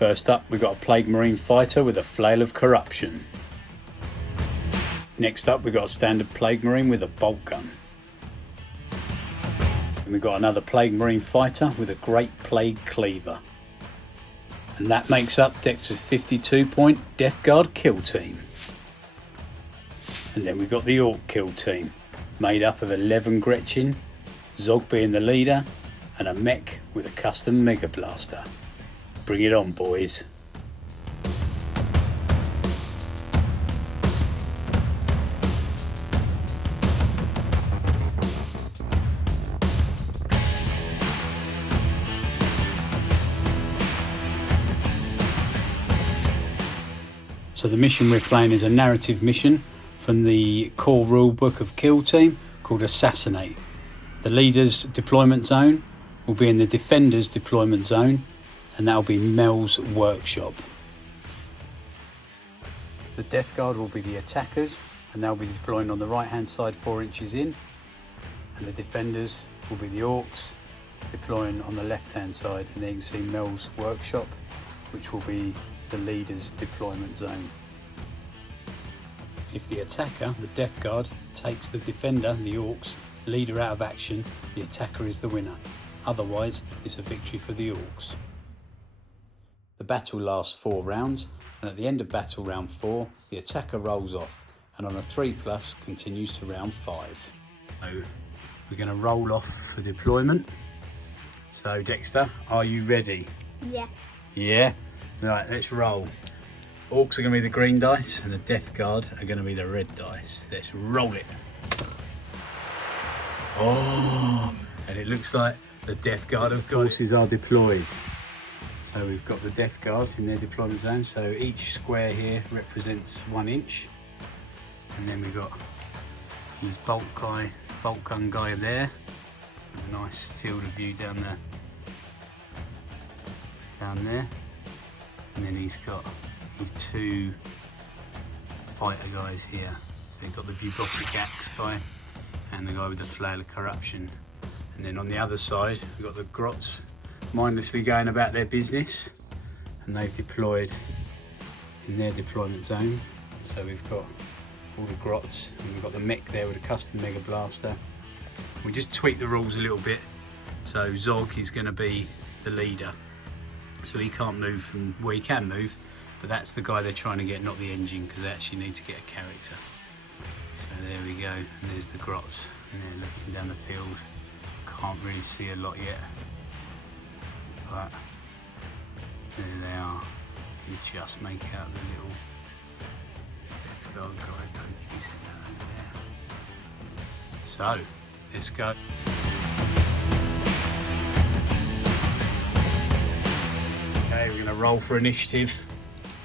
First up, we've got a Plague Marine fighter with a Flail of Corruption. Next up, we've got a standard Plague Marine with a bolt gun. And we've got another Plague Marine fighter with a Great Plague Cleaver. And that makes up Dexter's 52-point Deathguard kill team. And then we've got the Orc kill team, made up of 11 Gretchin, Zog being the leader, and a Mek with a custom Mega Blaster. Bring it on, boys. So the mission we're playing is a narrative mission from the core rulebook of Killteam called Assassinate. The leader's deployment zone will be in the defender's deployment zone, and that'll be Mel's workshop. The Death Guard will be the attackers, and they'll be deploying on the right hand side 4 inches in, and the defenders will be the Orcs deploying on the left hand side, and then you can see Mel's workshop, which will be the leader's deployment zone. If the attacker, the Death Guard, takes the defender, the Orcs, leader out of action, the attacker is the winner. Otherwise, it's a victory for the Orcs. The battle lasts 4 rounds, and at the end of battle round 4, the attacker rolls off, and on a 3+ continues to round 5. So we're going to roll off for deployment. So Dexter, are you ready? Yes. Yeah? Right, let's roll. Orcs are going to be the green dice, and the Death Guard are going to be the red dice. Let's roll it. Oh, and it looks like the Death Guard of forces are deployed. So we've got the Death Guard in their deployment zone. So each square here represents 1 inch. And then we've got his bolt gun guy there. With a nice field of view down there. And then he's got his 2 fighter guys here. So you've got the bubotic axe guy and the guy with the Flail of Corruption. And then on the other side, we've got the Grots mindlessly going about their business, and they've deployed in their deployment zone. So we've got all the Grots, and we've got the Mek there with a custom Mega Blaster. We just tweaked the rules a little bit. So Zog is going to be the leader. So he can't move from where he can move, but that's the guy they're trying to get, not the engine, because they actually need to get a character. So there we go, and there's the Grots, and they're looking down the field. Can't really see a lot yet, but there they are. You just make out the little Death Guard guy he's over there. So let's go. Okay, we're going to roll for initiative.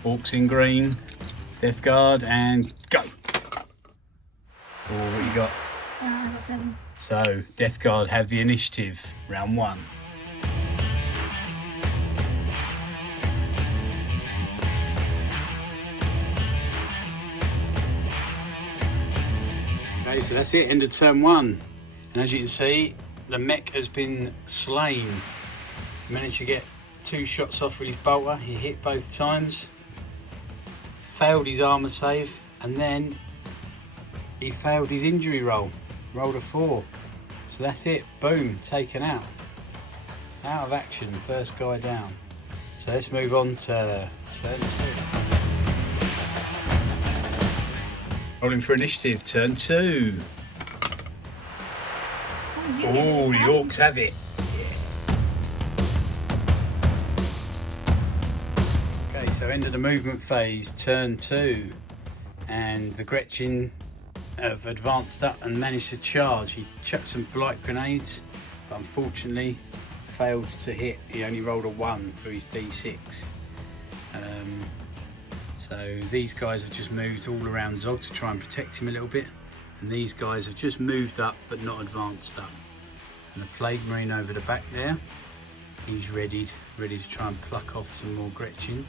Orcs in green, Death Guard, and go. Oh, what you got? I got 7. So, Death Guard have the initiative, round 1. Okay, so that's it, end of turn 1. And as you can see, the Mek has been slain. He managed to get 2 shots off with his bolter. He hit both times, failed his armor save, and then he failed his injury roll. Rolled a 4. So that's it, boom, taken out. Out of action, first guy down. So let's move on to turn 2. Rolling for initiative, turn 2. Oh, the Orcs have it. Yeah. Okay, so end of the movement phase, turn 2. And the Gretchin have advanced up and managed to charge. He chucked some blight grenades, but unfortunately failed to hit. He only rolled a 1 for his D6. So these guys have just moved all around Zog to try and protect him a little bit, and these guys have just moved up but not advanced up. And the Plague Marine over the back there, he's ready to try and pluck off some more Gretchin.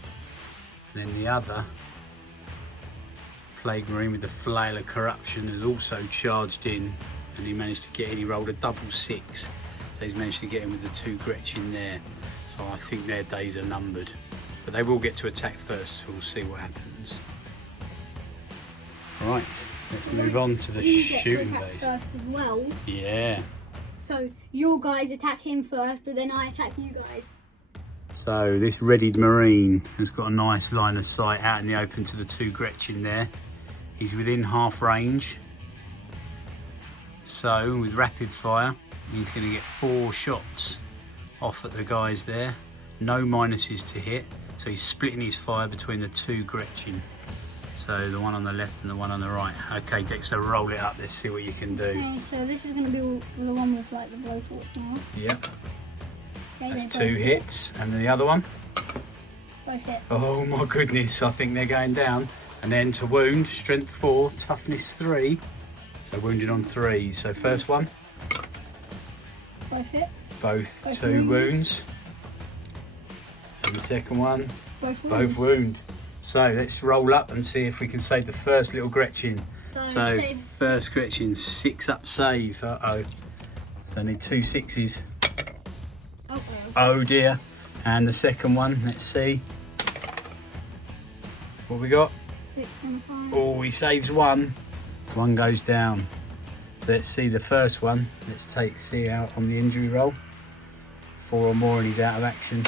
And then the other Plague Marine with the Flail of Corruption has also charged in, and he managed to get in. He rolled a double 6, so he's managed to get in with the 2 Gretchin there. So I think their days are numbered. but they will get to attack first. We'll see what happens. Right, let's move on to the shooting base. First as well. Yeah. So your guys attack him first, but then I attack you guys. So this readied Marine has got a nice line of sight out in the open to the 2 Gretchin there. He's within half range. So with rapid fire, he's going to get 4 shots off at the guys there. No minuses to hit. So he's splitting his fire between the 2 Gretchin. So the one on the left and the one on the right. Okay, Dexter, roll it up. Let's see what you can do. Okay, so this is going to be the one with like the blowtorch mouth. Yep. Okay, that's 2 hits. And then the other one? Both hit. Oh my goodness, I think they're going down. And then to wound, strength 4, toughness 3. So wounded on 3. So first one. Both hit. Both 2 wounds. And the second one. Both wound. So let's roll up and see if we can save the first little Gretchin. So first Gretchin, 6 up save. Uh-oh. So I need 2 6s. Okay. Oh dear. And the second one, let's see. What we got? 6 and 5. Oh, he saves 1. 1 goes down. So let's see the first one. Let's see out on the injury roll. 4 or more and he's out of action.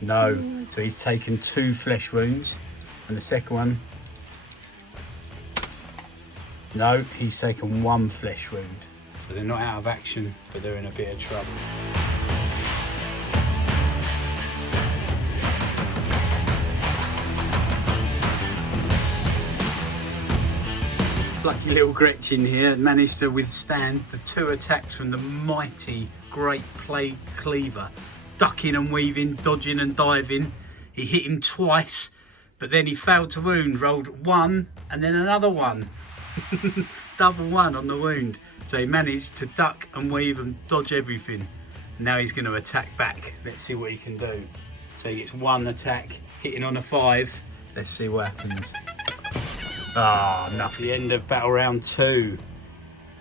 No, so he's taken 2 flesh wounds. And the second one, no, he's taken 1 flesh wound. So they're not out of action, but they're in a bit of trouble. Lucky little Gretchin here managed to withstand the 2 attacks from the mighty Great Plague Cleaver. Ducking and weaving, dodging and diving. He hit him twice, but then he failed to wound, rolled 1 and then another 1. Double 1 on the wound. So he managed to duck and weave and dodge everything. Now he's going to attack back. Let's see what he can do. So he gets 1 attack, hitting on a 5. Let's see what happens. Ah, nothing. The end of battle round 2.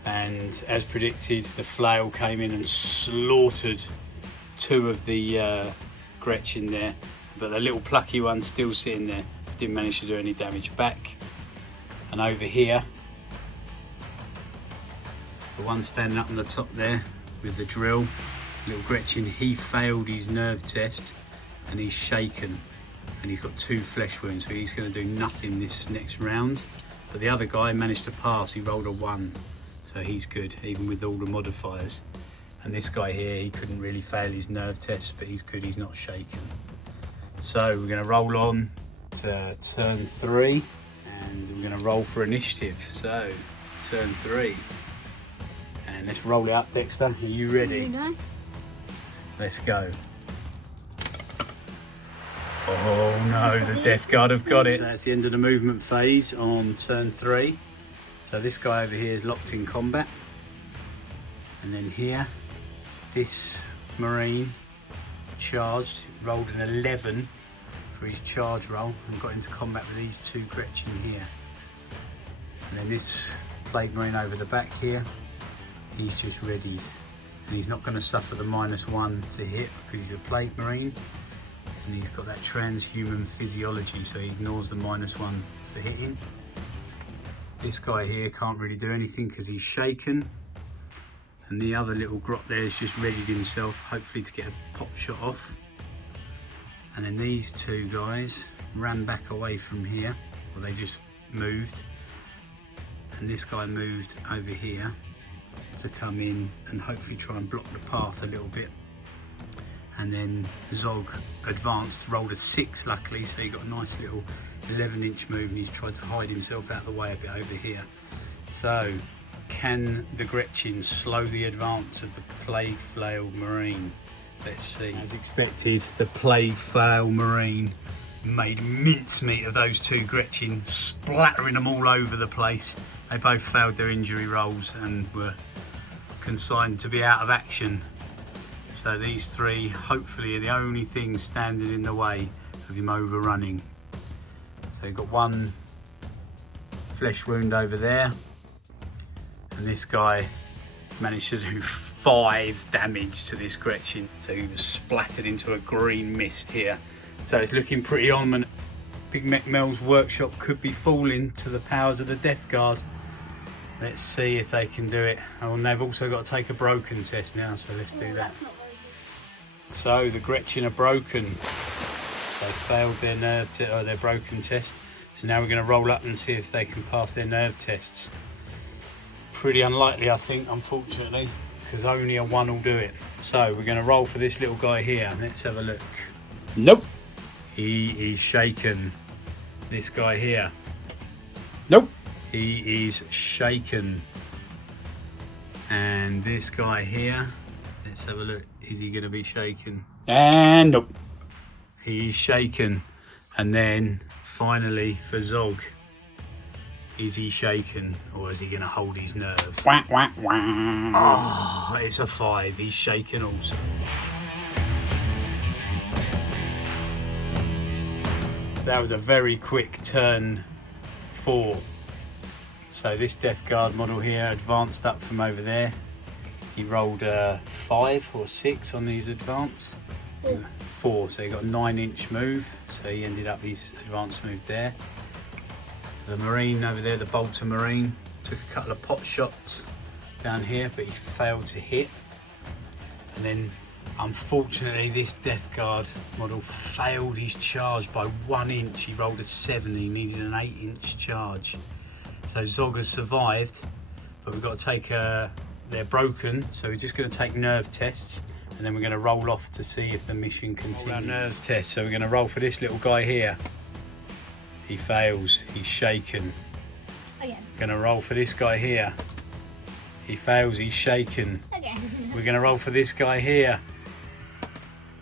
And as predicted, the flail came in and slaughtered 2 of the Gretchin there, but the little plucky one still sitting there, didn't manage to do any damage back. And over here, the one standing up on the top there with the drill, little Gretchin, he failed his nerve test and he's shaken and he's got 2 flesh wounds, so he's going to do nothing this next round. But the other guy managed to pass, he rolled a 1, so he's good even with all the modifiers. And this guy here, he couldn't really fail his nerve test, but he's good, he's not shaken. So we're going to roll on to turn 3 and we're going to roll for initiative. So turn 3 and let's roll it up. Dexter, are you ready? Let's go. Oh no, the Deathguard have got it. So that's the end of the movement phase on turn 3. So this guy over here is locked in combat. And then here, this Marine charged, rolled an 11 for his charge roll and got into combat with these 2 Gretchin here. And then this Plague Marine over the back here, he's just readied. And he's not going to suffer the -1 to hit because he's a Plague Marine. And he's got that transhuman physiology, so he ignores the -1 for hitting. This guy here can't really do anything because he's shaken. And the other little grot there is just readied himself, hopefully to get a pop shot off. And then these 2 guys ran back away from here, well, they just moved. And this guy moved over here to come in and hopefully try and block the path a little bit. And then Zog advanced, rolled a 6 luckily, so he got a nice little 11-inch move and he's tried to hide himself out of the way a bit over here. So, can the Gretchin slow the advance of the Plague Flail Marine? Let's see. As expected, the Plague Flail Marine made mincemeat of those 2 Gretchin, splattering them all over the place. They both failed their injury rolls and were consigned to be out of action. So these 3 hopefully are the only things standing in the way of him overrunning. So you've got 1 flesh wound over there. And this guy managed to do 5 damage to this Gretchin. So he was splattered into a green mist here. So it's looking pretty ominous. Big Mek Mels workshop could be falling to the powers of the Deathguard. Let's see if they can do it. Oh, and they've also got to take a broken test now, so let's do that. That's not very good. So the Gretchin are broken. They failed their their broken test. So now we're going to roll up and see if they can pass their nerve tests. Pretty unlikely, I think, unfortunately, because only a 1 will do it. So we're going to roll for this little guy here. Let's have a look. Nope. He is shaken. This guy here. Nope. He is shaken. And this guy here. Let's have a look. Is he going to be shaken? And nope. He is shaken. And then finally for Zog. Is he shaken or is he going to hold his nerve? Wah, wah, wah. Oh, it's a 5. He's shaken also. So that was a very quick turn 4. So this Deathguard model here advanced up from over there. He rolled a 5 or 6 on these advance. 4. So he got a 9-inch move. So he ended up his advanced move there. The Marine over there, the Bolter Marine, took a couple of pot shots down here, but he failed to hit. And then, unfortunately, this Deathguard model failed his charge by 1 inch. He rolled a 7, he needed an 8-inch charge. So Zog has survived, but we've got to take, they're broken, so we're just going to take nerve tests, and then we're going to roll off to see if the mission continues. Our nerve test, so we're going to roll for this little guy here. He fails, he's shaken. Again. Gonna roll for this guy here. He fails, he's shaken. Again. We're gonna roll for this guy here.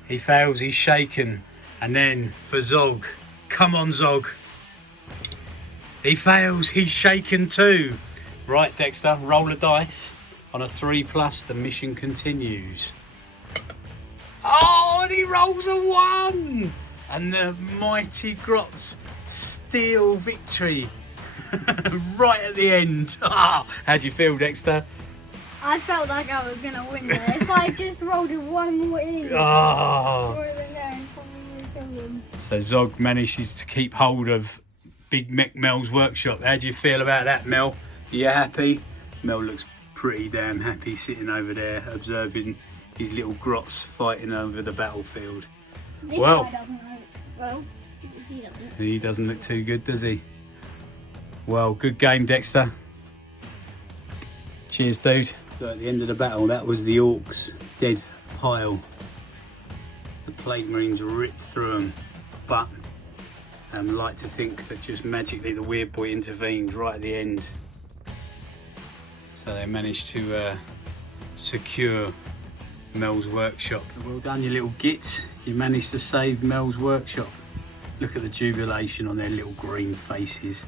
He fails, he's shaken. And then for Zog. Come on, Zog. He fails, he's shaken too. Right, Dexter, roll a dice. On a 3+, the mission continues. Oh, and he rolls a 1! And the mighty Grots steal victory right at the end. Oh, how do you feel, Dexter? I felt like I was going to win there. If I just rolled it 1 more in. Oh. There, probably. So Zog manages to keep hold of Big Mek Mels workshop. How do you feel about that, Mel? Are you happy? Mel looks pretty damn happy sitting over there observing his little Grots fighting over the battlefield. This guy doesn't know. Well, he doesn't. He doesn't look too good, does he? Well, good game, Dexter. Cheers, dude. So at the end of the battle, that was the Orcs' dead pile. The Plague Marines ripped through them, but I like to think that just magically the Weird Boy intervened right at the end. So they managed to secure Mel's workshop. Well done, you little gits. You managed to save Mel's workshop. Look at the jubilation on their little green faces.